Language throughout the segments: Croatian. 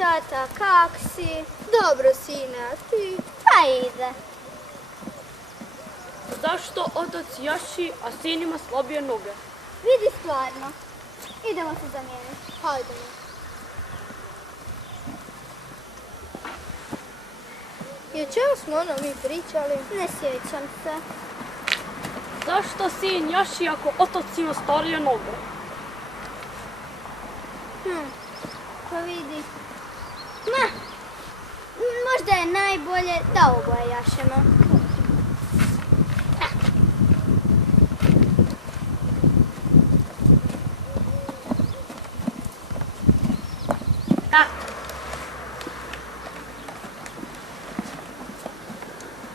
tata, kak si? Dobro, sine, a ti? Pa ide. Zašto otac jaši, a sin ima slabije noge? Vidi stvarno. Idemo se zamijeniti. Hajdemo. I o čemu smo ono mi pričali? Ne sjećam se. Zašto sin jaši ako otac ima starije noge? Pa vidi. Možda je najbolje da oboje jašemo.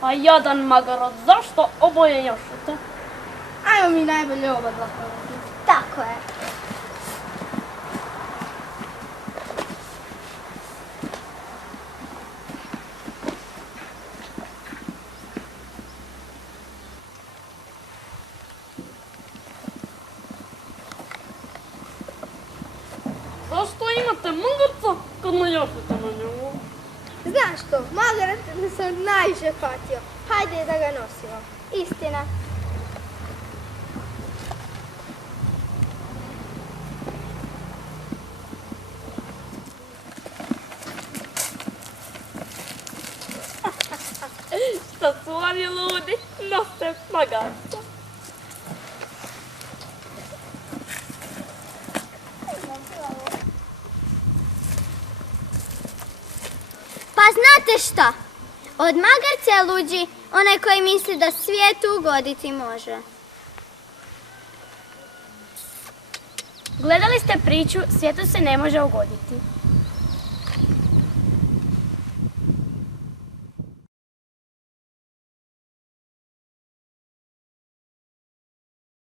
A jadan magarot, zašto oboje jašete? Ajmo mi najbolje oba dva probati. Tako je. Zašto imate magarca kad ne jašete na njemu? Znaš što, magarat sam najviše patio. Hajde da ga nosimo. Istina. Šta su oni ludi? Nose magarca. Pa znate šta? Od magarca je luđi onaj koji misli da svijetu ugoditi može. Gledali ste priču Svijetu se ne može ugoditi.